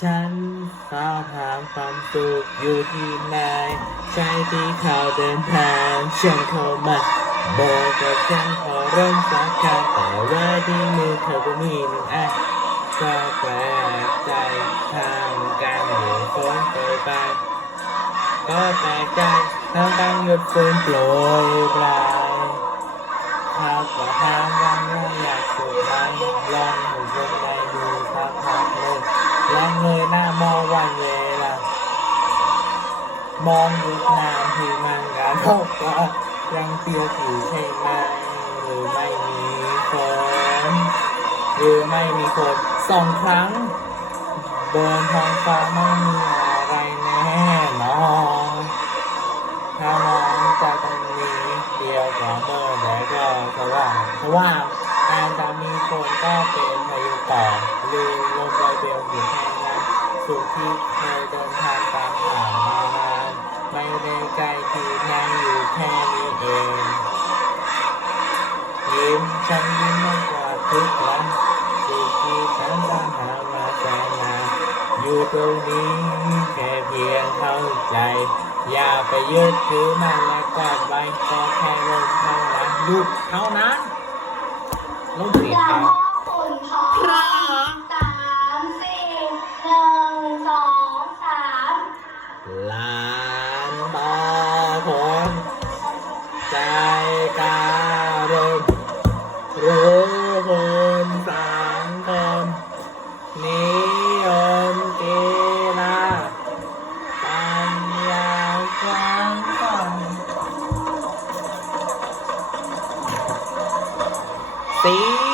ฉันสุขอยู่ที่ไหนใช่ที่เขาเดินทางฉันเข้ามาบอกกับฉันขอเริ่มสักครั้งแต่ว่าที่มือเธอก็มีหนึ่งอันก็แปลกใจทางการหยุดฝนโปรยไปก็แปลกใจทางการหยุดฝนโปรยปลายเขาก็ถามว่าน้องอยากสุขไหมลอง มองวันเวลามองดูนานที่มันกระทบก็ยังเปียกอยู่ใช่ไหมหรือไม่มีฝนหรือไม่มีฝนสองครั้งบนท้องฟ้าไม่มีอะไรแน่นอนถ้ามองจากตรงนี้เดียวก็เมื่อแล้วก็สว่างสว่างอาจจะมีฝนก็เป็นพายุก่อหรือ สุขที่เคยเดินทางตามผ่านมานานไม่ได้ไกลที่ไหนอยู่แค่นี้เองยิ้มฉันยิ้มมากกว่าทุกครั้งสิ่งที่ฉันตามหามาแสนนานอยู่ตรงนี้แค่เพียงเข้าใจ อย่าไปยึดถือมันและกอดไว้ก็แค่ลมเท่านั้นหยุดเท่านั้นลมเสียอย่าครับมอง ลานตอคนใจการมรู้คนสังคมนิยมกีฬาปัญญาความฝันสี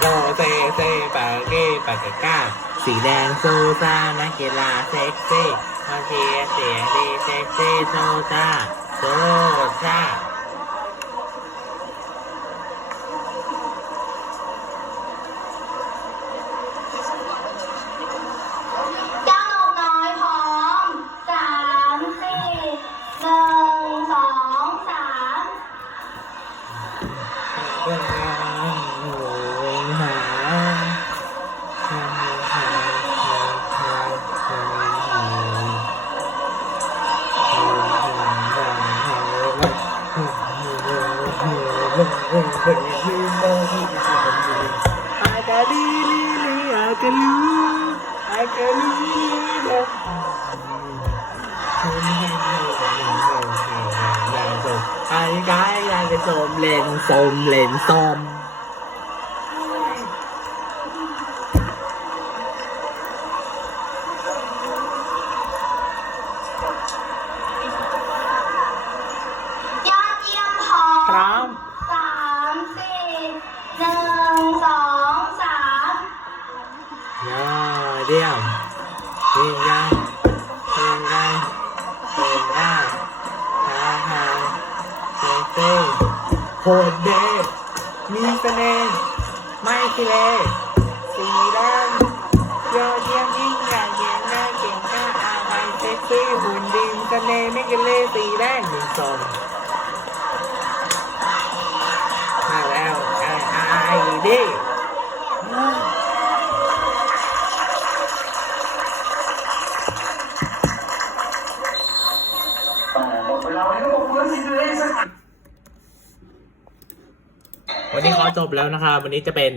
โซเซเซปากเก้ปากกาสีแดงซูซานักกีฬาเซ็กซี่มาเชียเสียงดีเซ็กซี่โซซาโซซา ไอ้กายอยากจะสมเลนสมเลนส้ม โคตรเดมีเสน่ห์ไม่ขี้เลสีแดงยอดเยี่ยมยิ่งใหญ่เย็นได้เก่งกล้าอาไอเซ็กซี่หุ่นดีเสน่ห์ไม่กิเลสีแดงหนึ่งสองมาแล้วไอ้ไอ้ดิเลย วันนี้ขอจบแล้วนะครับ วันนี้จะเป็น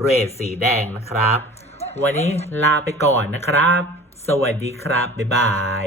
เรดสีแดงนะครับ วันนี้ลาไปก่อนนะครับ สวัสดีครับ บ๊ายบาย